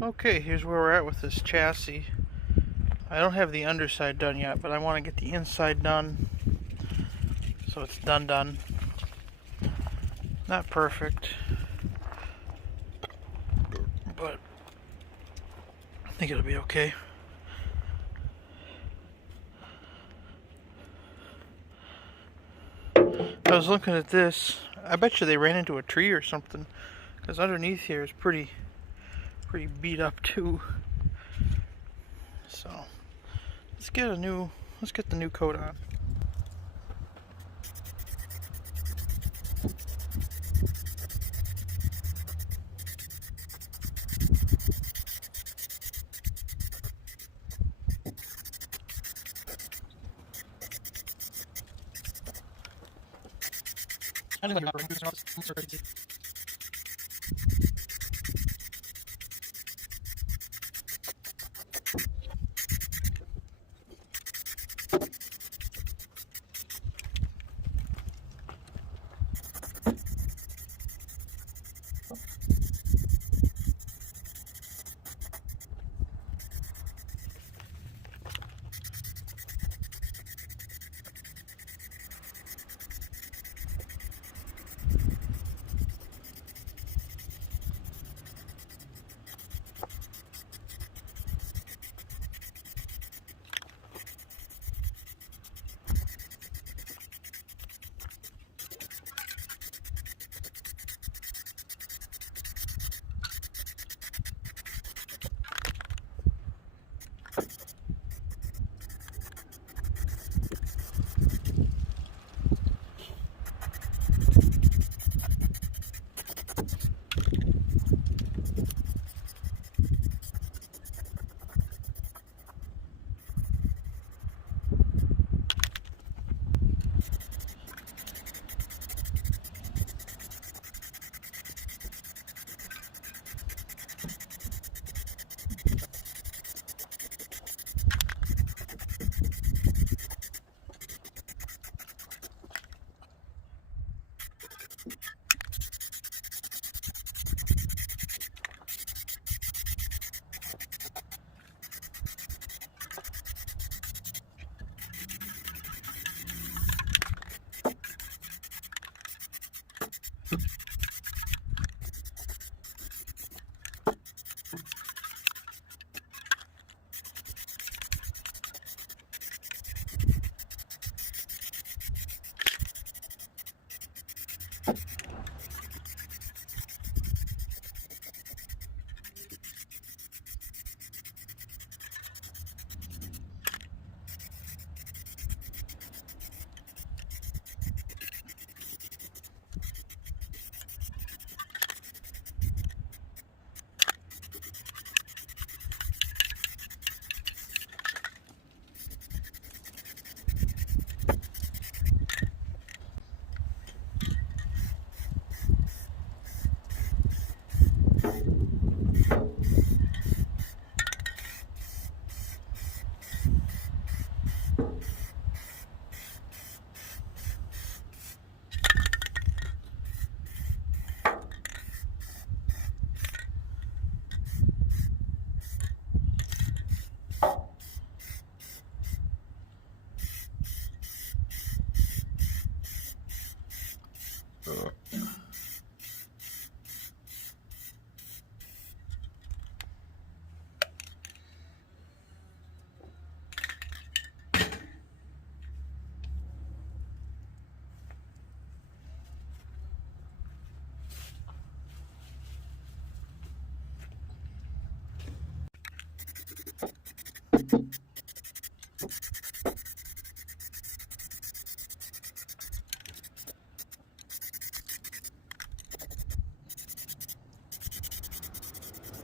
Okay, here's where we're at with this chassis. I don't have the underside done yet, but I want to get the inside done. So it's done. Not perfect, but I think it'll be okay. I was looking at this. I bet you they ran into a tree or something, because underneath here is pretty beat up too. So let's get the new coat on.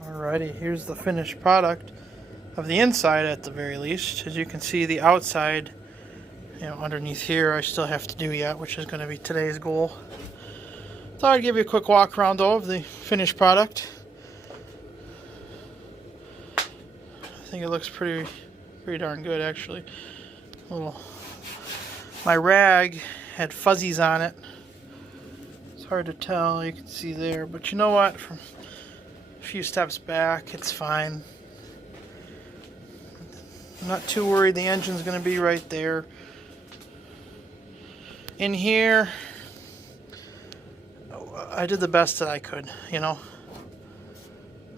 Alrighty, here's the finished product of the inside at the very least. As you can see, the outside, underneath here I still have to do yet, which is going to be today's goal. Thought I'd give you a quick walk around though of the finished product. I think it looks pretty darn good actually. My rag had fuzzies on it. It's hard to tell, you can see there, but you know what? From a few steps back. It's fine. I'm not too worried. The engine's going to be right there. In here, I did the best that I could, you know.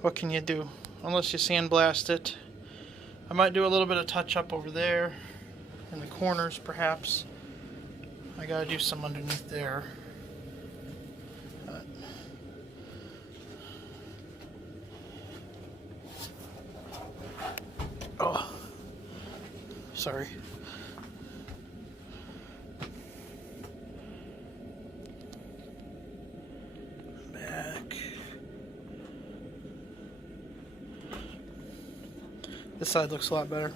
What can you do? Unless you sandblast it. I might do a little bit of touch up over there. In the corners, perhaps. I gotta do some underneath there. Oh. Sorry. This side looks a lot better.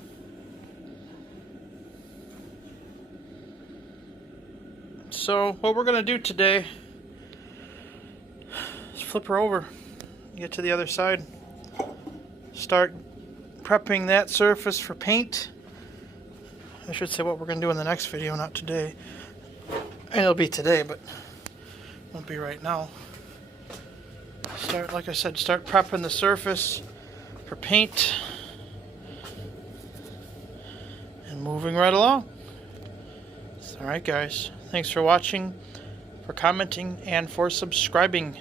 So what we're going to do today is flip her over, get to the other side, start prepping that surface for paint. I should say what we're going to do in the next video, not today. And it'll be today, but won't be right now. Like I said, start prepping the surface for paint. And moving right along. Alright guys, thanks for watching, for commenting, and for subscribing.